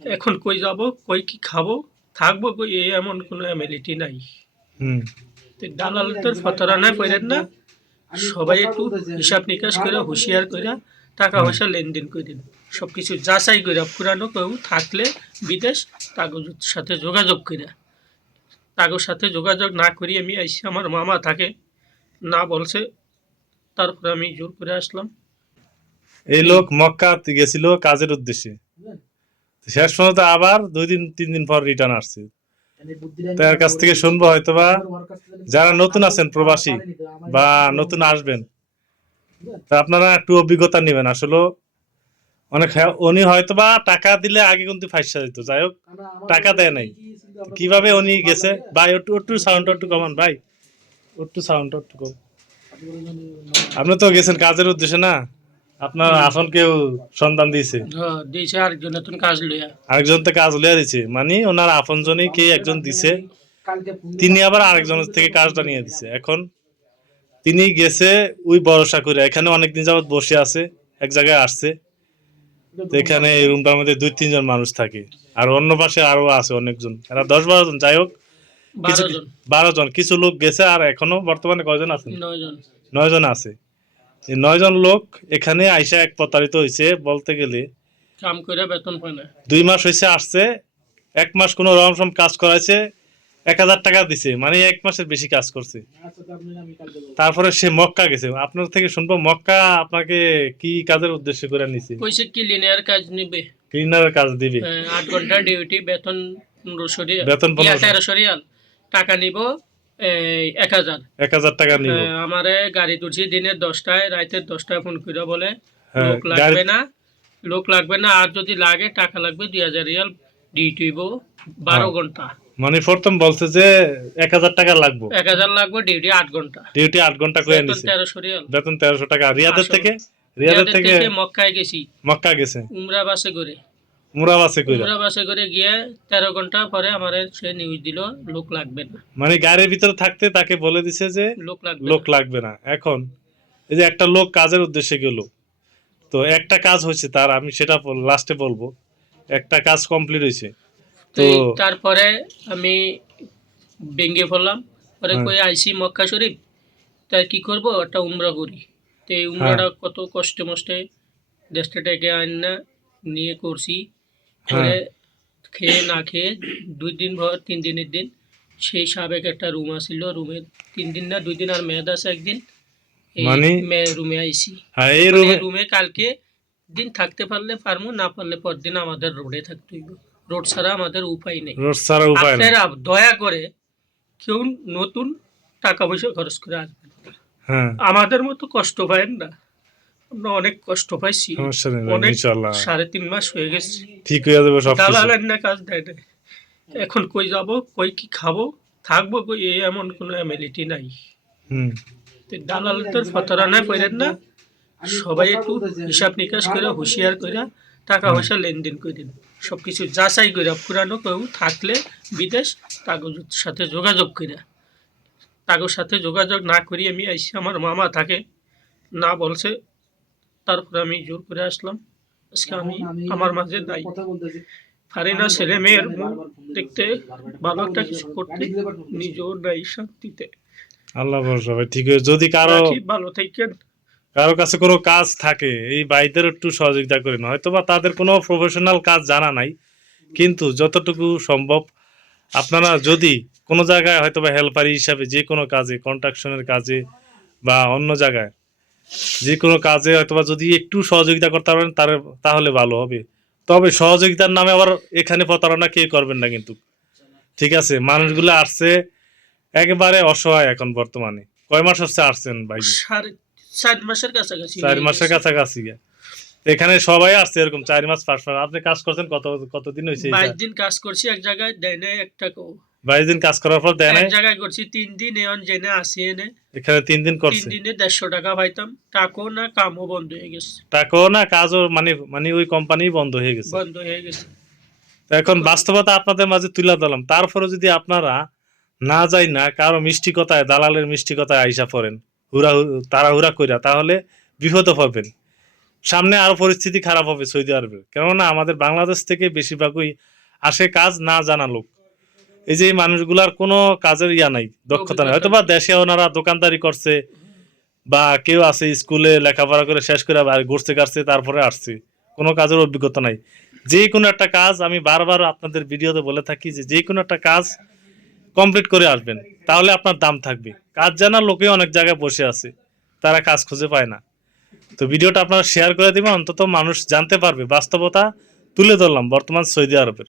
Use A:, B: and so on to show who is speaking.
A: এখন কই যাব? কই কি খাব? থাকব কই? এমন কোনো অ্যামিলিটি নাই।
B: হুম।
A: তো দালালদের ফতরানায় পড়েন না। সবাই একটু হিসাব নিকাশ করে হুঁশিয়ার করে টাকা পয়সা লেনদেন করেন সব কিছু যাচাই করে পুরানো কেউ থাকলে বিদেশ তাগর সাথে যোগাযোগ করে তাগর সাথে যোগাযোগ না করি আমি আইসি আমার মামা থাকে না বলছে তারপরে আমি জোর করে আসলাম।
B: এই লোক মক্কা গেছিল কাজের উদ্দেশ্যে। শেষ পর্যন্ত আবার দুই দিন তিন দিন পর রিটার্ন আসছে। তার কাছ থেকে শুনব হয়তো বা যারা নতুন আছেন প্রবাসী বা নতুন আসবেন তা আপনারা একটু অভিজ্ঞতা নেবেন। আসলে অনেক হ্যাঁ, উনি হয়তোবা টাকা দিলে আগে কিন্তু ফাইসা দিত। যাই হোক টাকা দেয় নাই। কীভাবে উনি গেছে? ভাই একটু একটু সাউন্ড একটু কমান ভাই। একটু সাউন্ড একটু কম। আপনি তো গেছেন কাজের উদ্দেশ্যে না? আপনার আসন কেউ সন্ধান দিয়েছে?
A: দিয়েছে আরেকজন নতুন কাজ লইয়া।
B: আরেকজন তো কাজ লিয়া দিছে মানে ওনার আপনজনই কে একজন দিছে তিনি আবার আরেকজনের থেকে কাজটা নিয়ে দিছে। এখন তিনি গেছে ওই ভরসা করে এখানে অনেকদিন যাবত বসে আছে এক জায়গায় আসছে। এখানে এই রুমটার মধ্যে দুই তিনজন মানুষ থাকে। আর অন্য পাশে আরও আছে অনেকজন। এরা দশ বারো জন যাই হোক। কিছু
A: বারো জন।
B: কিছু লোক গেছে আর এখনও বর্তমানে কয়জন আছে
A: নয় জন
B: আছে। এই নয় জন লোক এখানে আইসা এক প্রতারিত হয়েছে বলতে গেলে।
A: কাম করে বেতন পায় না।
B: দুই মাস হয়েছে আসছে। এক মাস কোনো রমসম কাজ করাইছে এক হাজার টাকা দিছে মানে এক মাসের বেশি কাজ করছে। তারপরে সে মক্কা গেছে। আপনার থেকে শুনব মক্কা আপনাকে কি কাজের উদ্দেশ্য করে নিছে?
A: কইছে ক্লিনিয়ার কাজ নিবে।
B: ক্লিনারের কাজ দিবে।
A: আট ঘণ্টা ডিউটি বেতন পনেরোশো রিয়াল।
B: বেতন 1500
A: তেরোশো রিয়াল। টাকা নিব এক হাজার।
B: এক হাজার টাকা নিব।
A: আমারে গাড়ি তুলছি দিনের দশটায় রাতের দশটায় ফোন করে বলে
B: হ্যাঁ,
A: লোক লাগবে না লোক লাগবে না আর যদি লাগে টাকা লাগবে দুই হাজার রিয়াল বারো
B: হ্যাঁ।
A: ঘণ্টা।
B: মানে প্রথম বলছে যে এক হাজার টাকা লাগবে।
A: এক হাজার লাগবে ডিউটি আট ঘণ্টা।
B: ডিউটি আট ঘণ্টা করে নিছে।
A: তেরোশো রিয়াল।
B: বেতন তেরোশো টাকা। রিয়াদের থেকে রিয়াদের থেকে
A: মক্কায় গেছি।
B: মক্কা গেছে।
A: উমরা বাসে করে।
B: মুরাবাসে কইরা।
A: উমরা বাসে করে গিয়ে তেরো ঘণ্টা পরে আমার সে নিউজ দিল লোক লাগবে না।
B: মানে গাড়ির ভিতরে থাকতে তাকে বলে দিছে যে
A: লোক লাগবে
B: লোক লাগবে না। এখন এই যে একটা লোক কাজের উদ্দেশ্যে গেল তো একটা কাজ হয়েছে তার আমি সেটা লাস্টে বলব। একটা কাজ কমপ্লিট হয়েছে।
A: তো
B: তো
A: তারপরে আমি ভেঙে পড়লাম। পরে
B: হ্যাঁ।
A: কই আইসি মক্কা শরীফ। তাই কি করব? একটা উমরা করি। তো এই উমরাটা
B: হ্যাঁ।
A: কত কষ্টে মষ্টে দেশটা ডেকে আন না নিয়ে করছি।
B: হ্যাঁ।
A: খেয়ে না খেয়ে দুই দিন ভর তিন দিনের দিন সেই সাবেক একটা রুম আসিল। রুমে তিন দিন না দুই দিন আর মেয়াদ আছে একদিন।
B: মানে-
A: রুমে আইসি।
B: হ্যাঁ এই রুমে
A: রুমে কালকে দিন থাকতে পারলে পারব না পারলে পরদিন আমাদের রোডে থাকতে হইব। রোড ছাড়া আমাদের উপায় নেই।
B: রোড ছাড়া উপায় নেই।
A: আপনারা দয়া করে কেউ নতুন টাকা পয়সা খরচ করে আসবেন
B: হ্যাঁ।
A: আমাদের মতো কষ্ট পাইন না। আমরা অনেক কষ্ট পাইছি। অনেক সাড়ে তিন মাস হয়ে গেছে।
B: ঠিক হয়ে যাবে সব
A: দালালের না কাজ দেয় না এখন কই যাব কই কি খাব থাকব কই এমন কোনো অ্যামিলিটি নাই।
B: হুম।
A: তো দালালদের ফতরানায় পড়েন না সবাই একটু হিসাব নিকাশ করে হুঁশিয়ার করে টাকা পয়সা লেনদেন করেন সব কিছু যাচাই করে পুরানো কেউ থাকলে বিদেশ তাগর সাথে যোগাযোগ করে তাগর সাথে যোগাযোগ না করি আমি আইসি আমার মামা থাকে না বলছে তারপরে আমি জোর করে আসলাম। আজকে আমি আমার মাঝে দায়ী। পারি না ছেলে মেয়ের মুখ দেখতে ভালো একটা কিছু করতে নিজেও নাই শান্তিতে।
B: আল্লাহ ভরসা ভাই ঠিক হয়ে যদি
A: কারও ভালো থাকেন।
B: কারও কাছে কোনো কাজ থাকে এই ভাইদের একটু সহযোগিতা করেন। হয়তো বা তাদের কোনো প্রফেশনাল কাজ জানা নাই কিন্তু যতটুকু সম্ভব আপনারা যদি কোনো জায়গায় হয়তো বা হেল্পারি হিসাবে যে কোনো কাজে কন্ট্রাকশনের কাজে বা অন্য জায়গায় যে কোনো কাজে হয়তো যদি একটু সহযোগিতা করতে পারেন তার তাহলে ভালো হবে। তবে সহযোগিতার নামে আবার এখানে প্রতারণা কে করবেন না কিন্তু। ঠিক আছে মানুষগুলো আসছে একেবারে অসহায় এখন বর্তমানে। কয় মাস হচ্ছে আসছেন ভাই?
A: চার মাসের কাছাকাছি।
B: চার মাসের কাছাকাছি এখানে সবাই আসছে এরকম চার মাস পাঁচ মাস। আপনি কাজ করছেন কত কতদিন হয়েছে
A: বাইশ দিন কাজ করছি এক জায়গায় দেয় নাই এক টাকাও
B: বাইশ দিন কাজ করার পর দেয়
A: এক জায়গায় করছি তিন দিন এন জেনে আসি এনে।
B: এখানে তিন দিন
A: তিন দিনে দেড়শো টাকা পাইতাম। টাকাও না কামও বন্ধ হয়ে গেছে।
B: টাকাও না কাজও মানে মানে ওই কোম্পানি বন্ধ হয়ে গেছে।
A: বন্ধ হয়ে গেছে।
B: এখন বাস্তবতা আপনাদের মাঝে তুলে দিলাম তারপরে যদি আপনারা না যাই না কারও মিষ্টি কথায় দালালের মিষ্টি কথায় আইসা পড়েন হুরা তারা হুরা কইরা তাহলে বিপদে পড়বেন সামনে আরও পরিস্থিতি খারাপ হবে সৌদি আরবের কেননা আমাদের বাংলাদেশ থেকে বেশিরভাগই আসে কাজ না জানা লোক। এই যে মানুষগুলার কোনো কাজের ইয়া নাই দক্ষতা নাই। হয়তো বা দেশে ওনারা দোকানদারি করছে বা কেউ আছে স্কুলে লেখাপড়া করে শেষ করে আর ঘুরছে কাটছে তারপরে আসছে। কোনো কাজের অভিজ্ঞতা নাই। যে কোনো একটা কাজ আমি বারবার আপনাদের ভিডিওতে বলে থাকি যে যে কোনো একটা কাজ কমপ্লিট করে আসবেন তাহলে আপনার দাম থাকবে। কাজ জানার লোকে অনেক জায়গায় বসে আছে তারা কাজ খুঁজে পায় না। তো ভিডিওটা আপনারা শেয়ার করে দিবেন অন্তত মানুষ জানতে পারবে বাস্তবতা তুলে ধরলাম বর্তমান সৌদি আরবের।